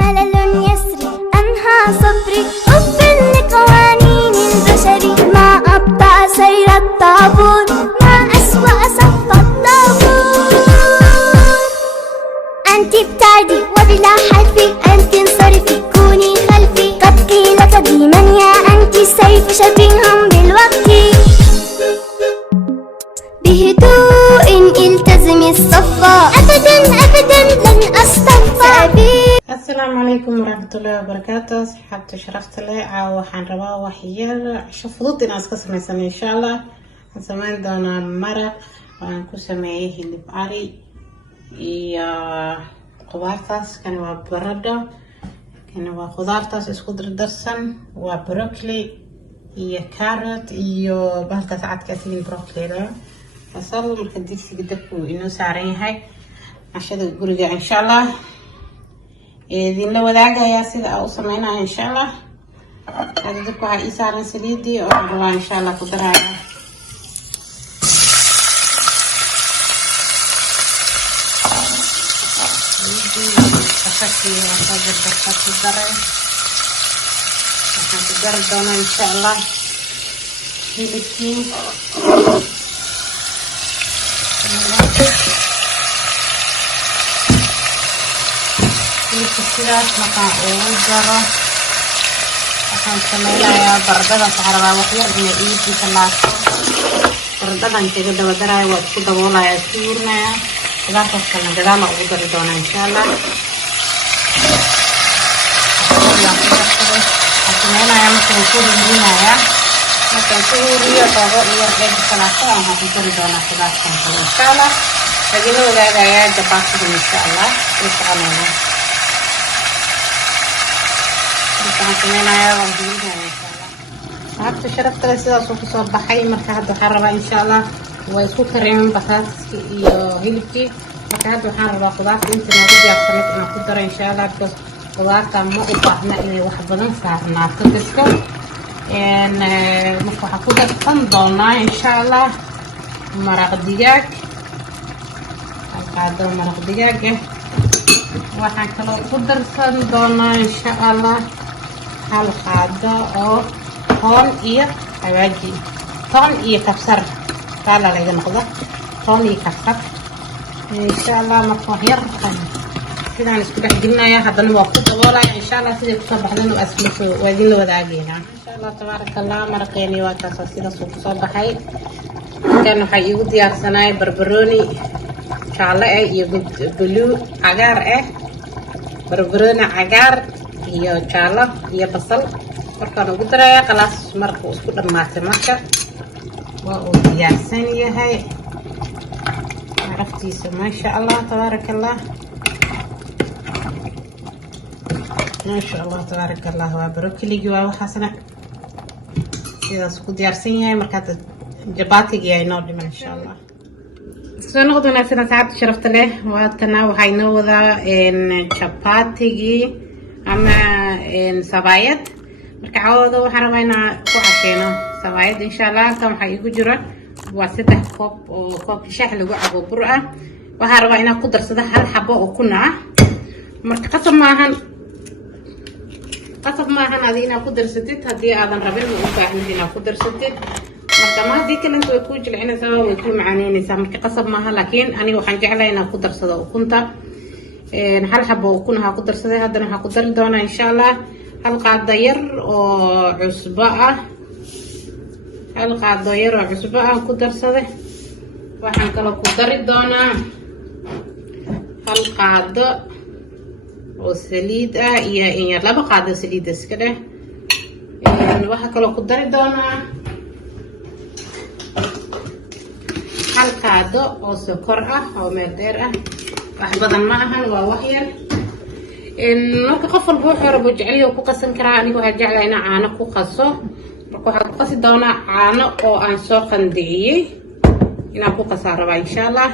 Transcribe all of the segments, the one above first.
ملل يسري أنهى صبري حب لقوانين البشر ما أبطأ سير الطابور ما أسوأ صف الطابور أنت ابتعدي وبلا حلفي أنت انصرفي كوني خلفي قد قيل قديما يا أنت سيف شبيهم بالوقت بهدوء التزمي الصف أبدا أبدا لن أصطفى السلام عليكم ورحمة الله وبركاته. صحابتي شرفت لي وحان ربا وحيال عشو فضوط إن أسكا سميسان إن شاء الله. سمين دونا مرق وأنكو سميه اللي بقاري يا خضارتاس كانوا بردة كانوا خضارتاس اسكو دردرسن وبروكلي يا كارت يا بهلتا ساعات كاسين بروكلي ده فصلوا الكديسي قدكو إنو سعرين هاي عشان قرقة إن شاء الله. إذن لو ذاك يا سيد أو سمعنا إن شاء الله هذا دكوا هاي سعرين سليدي أو إن شاء الله قدرها تفكي وصادر بركات الدرع عشان تقدر دونا إن شاء الله هيلكين sidaas markaan ugu jaro waxaan sameynayaa baradhada saxarada wax yar inay iibkiisa laasto baradhadan kaga daba daraya waa isku daboolayaa isku yurinayaa sidaasoo kalena gadaal ugu dari doonaa insha allah. waxaan sameynayaa markaan ku hurinayaa markaan ku huriyo doogo iyo eegisa laasto waxaan ku dari doonaa sidaaskan kale insha allah. lagala wadaagayaa jabaatiga insha allah u soconayna صاحبتي شرفت لي سيداس oo kusoo baxay marka hadda waxaan rabaa insha Allah way isku kareemin bakaaska iyo hilibki marka hadda waxaan rabaa qudaarta inta noogu diyaarsanay inaan ku daro insha Allah because qudaarta ma u baahna inay wax badan saarnaato dadka marka waxaan ku darsan doonaa insha Allah maraq digaag qaado maraq digaag waxaan kaloo ku darsan doonaa insha Allah hal qaado oo toon iyo xawaaji toon iyo kabsar kala laga noqdo toon iyo kabsar insha Allah marka yar sidaan isku dhaxgelinayaa haddana waa ku daboolaya insha Allah sidii kusoo baxdana waa isku waadin la wadaageynaa insha Allah tabarakallah maraqeeni waa kaas sida soo kusoo baxay kan waxay igu diyaarsanaay barbarooni jaalle ah iyo blue cagaar ah barbarooni cagaar iyo jaallo iyo basal markaan ugu daraya khalaas markuu isku dhamaatay marka waa uu diyaarsan yahay caraftiisa maasha Allah tabarakallah maasha Allah tabarakallah waa brokoligi waa waxaasna sidaas ku diyaarsan yahay marka jabaatiga ay noo dhiman insha Allah. soo noqdo wanaagsan saacad sharafta leh waatana waxay noo wadaa jabaatigi ama sabayad marka caawada waxaan rabaa inaan ku casheeno sabayad insha Allah. kan waxa igu jira waa 3 koob oo koobka shaah lagu cabo bur ah waxaan rabaa inaan ku darsado hal xabo oo kuna marka qasab maahan adina ku darsatid hadii aadan rabin u baahnid inaad ku darsatid marka ma hadii kale inta ku jilcinaysaa way ku macaaneenaysaa marka qasab maaha laakiin aniga waxaan jeclahay inaan ku darsado ukunta hal xabo ukun ha ku darsaday haddana waxa ku dari doonaa insha Allah hal qaado yar oo cusbo ah ku darsaday waxaan kala ku dari doonaa hal qaado oo saliid ah iyo laba qaado saliid iska dheh waxa kala ku dari doonaa hal qaado oo sokor ah oo meel dheer ah wax badan ma ahan waa wax yar marka qof walba wuxuu rabo jecel yahay ku qasan karaa anigu waxaan jeclahay inaan caano ku qaso marka waxaan ku qasi doonaa caano oo aan soo qandiciyay inaan ku qasaa rabaa insha Allah.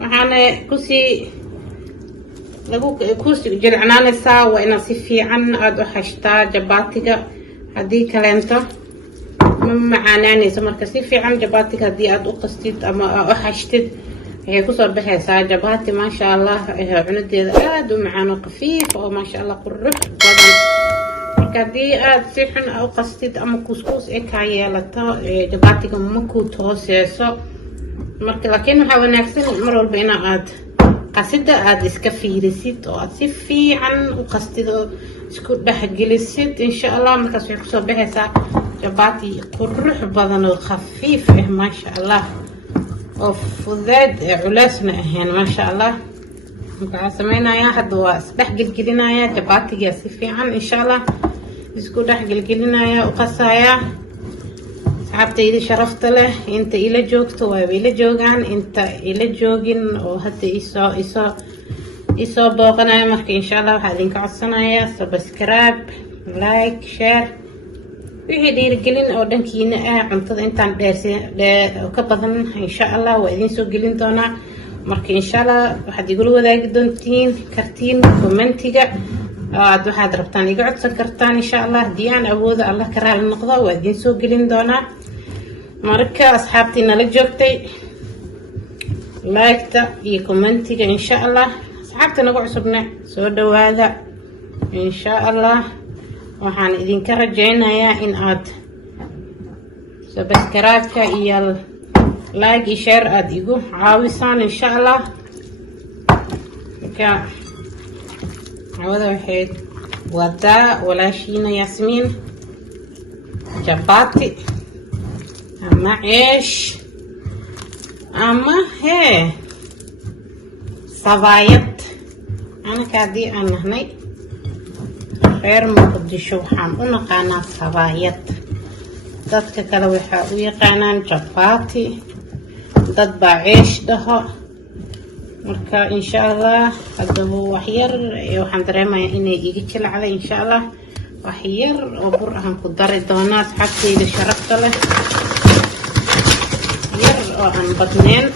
waxaan كوسي جرعناني سا وإنا سيفي عن أدو حشتا جباتيكا هدي كالنتا معاناني سمركا سيفي عن جباتيكا هدي أدو قستيد أما أحشتد هي كسر بحيسا جباتي ما شاء الله عندي أدو معانو خفيف وما شاء الله قرح بدن كدي أد سيحن أو قستيد أما كوسكوس إكايالتا جباتيكا مكو توسيسو marka laakiin waxa wanaagsan mar walba in aad qasida aad iska fiirisid oo aad si fiican u qastido isku dhaxgelisid insha Allah markaas way ku soo baxaysaa jabaati qurux badan oo khafiif ah ma sha Allah oo fudeed culaasna ahayn ma sha Allah marka sameynaya hadda waa isdhaxgelgelinaya jabaatiga si fiican insha Allah isku dhaxgelgelinaya oo qasaya عبتي شرفت له انت الى جوجته وإلى جوجان انت الى جوجين وهدا إسا بوقنا مركي ان شاء الله وحالين كعصنايا سبسكرايب لايك شير وحي دير قلين او دنكينا عنطد انتان ديرسي وكبضن ان شاء الله وإذين سو قلين دونا مركي ان شاء الله وحد يقولوا ذاك دونتين كارتين كومنتيقا aad waxaad rabtaan iga codsan kartaan insha Allah diyaan awooda Allah ka raali noqdo waa idin soo gelin doona marka asxaabtiina la joogtay like-ta iyo commentiga insha Allah asxaabta nagu cusubna soo dhawaada insha Allah waxaan idin ka rajaynayaa in aad subscribe-ka iyo like iyo share aad igu caawisaan insha Allah marka هذا واحد ودا ولا شينا ياسمين جباتي أما إيش أما هي صبايت أنا كادي أنا هني غير ما بدي شو حام أنا قناة صبايت ضد كذا وحوي قناة جباتي ضد بعيش ده marka insha Allah hadaba wax yar waxaan dareemayaa inay iga jilcday insha Allah wax yar oo bur ah ku dari doonaa asxaabtayda sharafta leh yar oo aan badneen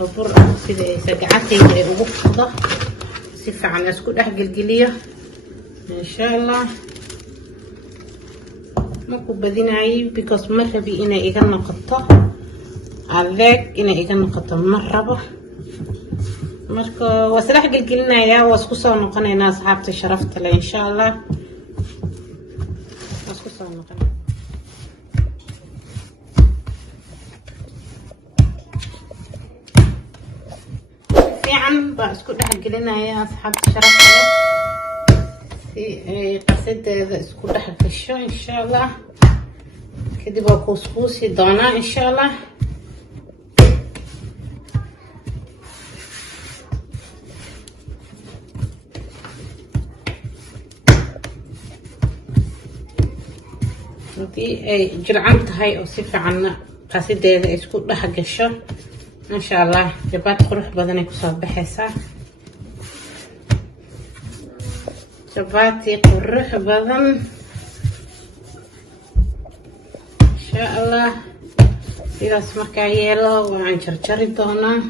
oo bur ah sida ay gacantayda ay ugu fudo si fiican isku dhaxgelgeliyo insha Allah ma ku badinaay because ma rabi inay iga noqoto adeeg inay iga noqoto ma rabo marka wasalax gelgelinaya waa isku soo noqonaynaa asxaabta sharafta leh insha Allah isku soo noqon fiican baa isku dhaxgelinaya asxaabta sharafta leh si ay qasadeeda isku dhaxgasho insha Allah kadib waa kuuskuusi doonaa insha Allah أي جرعان تهاي أو صفة عنا قصيدة إسكو لها قشة ما شاء الله جبات قروح بدنك صوب بحسا جباتي قروح بدن إن شاء الله إذا اسمك عيالة وعن شرشري دونا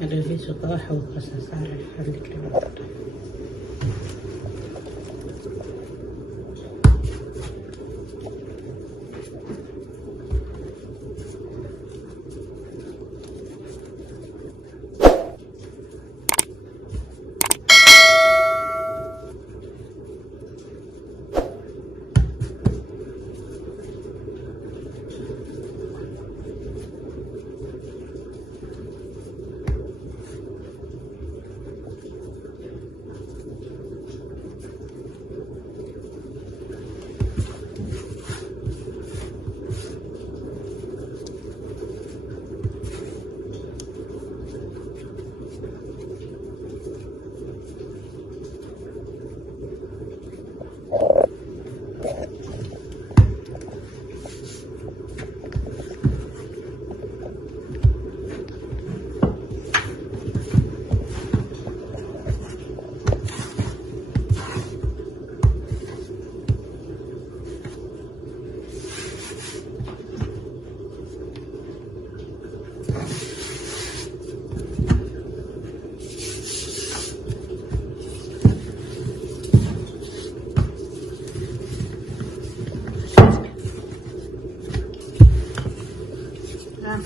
هذا في سوق واحد وقصة صار هذا الكلام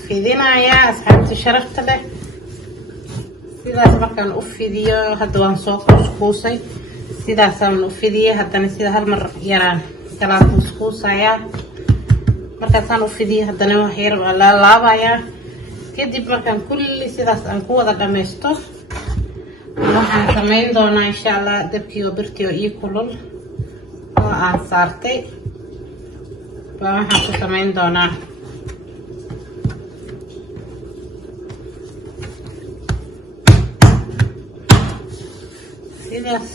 fidinayaa asxaabta sharafta leh sidaas markaan u fidiyo hadda waan soo kuskuusay sidaasaan u fidiyay haddana sida hal mar yaraan kala kuskuusayaa markaasaan u fidiyay haddana wax yar la laabayaa kadib markaan kulli sidaas aan ku wada dhameysto waxaan samayn doonaa insha Allah dabkii oo birtii oo ii kulul oo aan saartay waxaan ku samayn doonaa sidaas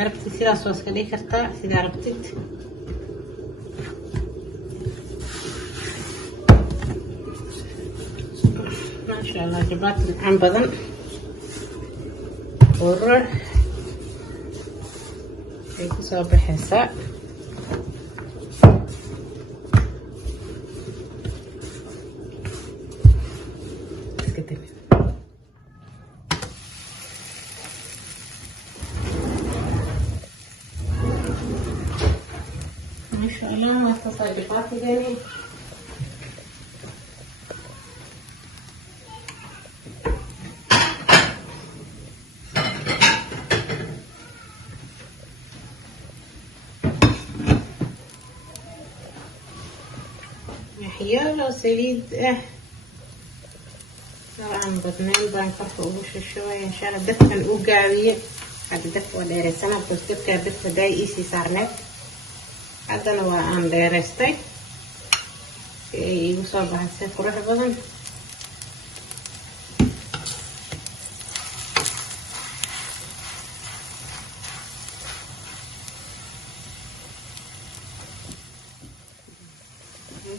عرفتي sidaas waa iska dhigi kartaa sida rabtid ما شاء الله جبات عن بدن ورر يكسر بحساء ما شاء الله ما تصيبات جميل حيالة سليد طبعا بدنان بان فرق وش شوية إن شاء الله دفن أوجاوية هذا دفن ودير السنة بس دفن دفن داي إيسي صارنات هذا أنا وأنا ديرستي يوصل بعد سنة روح بدن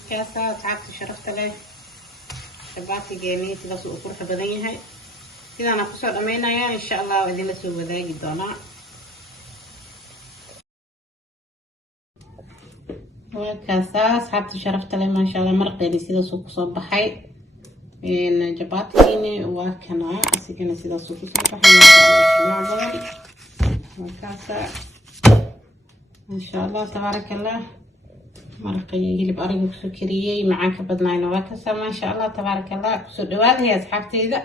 كاسة تعبت شرفت له شبعتي جميل كذا سوق فرح بدني هاي كذا أنا قصر أمينا يا إن شاء الله ودينا سوق ذا جدنا كاسة تعبت شرفت له ما شاء الله مرقي سيدا سوق صباحي إن جبعتيني وكنا أسيكنا سيدا سوق صباحي ما شاء الله وكاسة ما شاء الله تبارك الله مرقي هلب أرجو سكرية معاك بدناين وكسر ما شاء الله تبارك الله سؤال هي أصحابتي إذا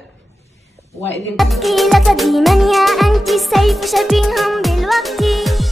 وإذن أبكي لك ديما يا أنت السيف شبيهم بالوقت